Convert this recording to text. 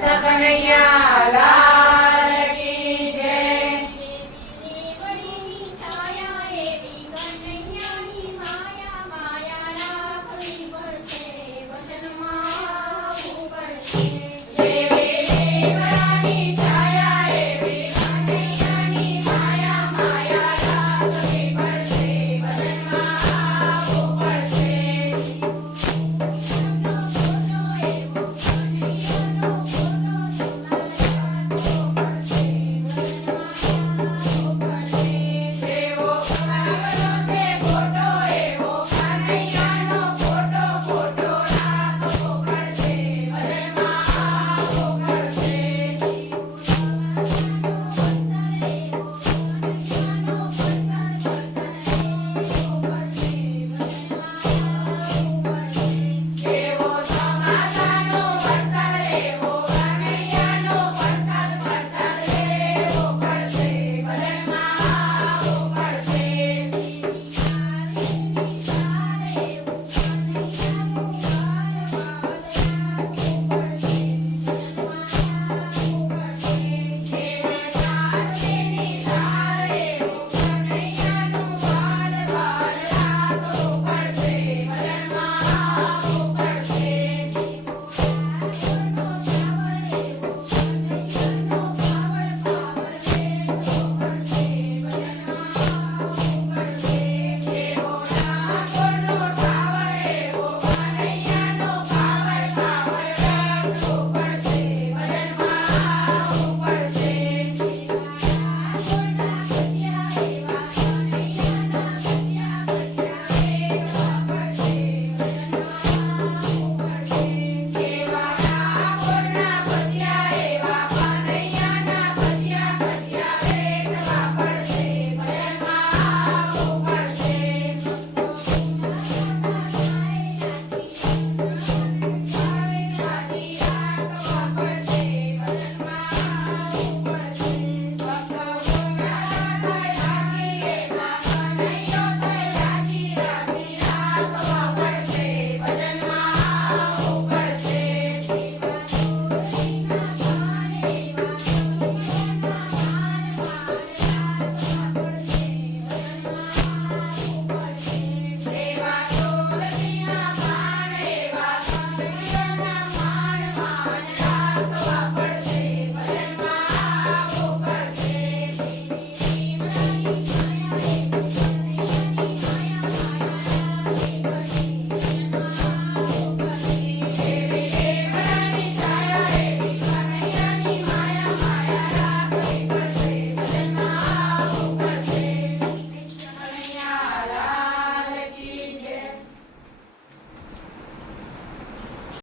Kanaiya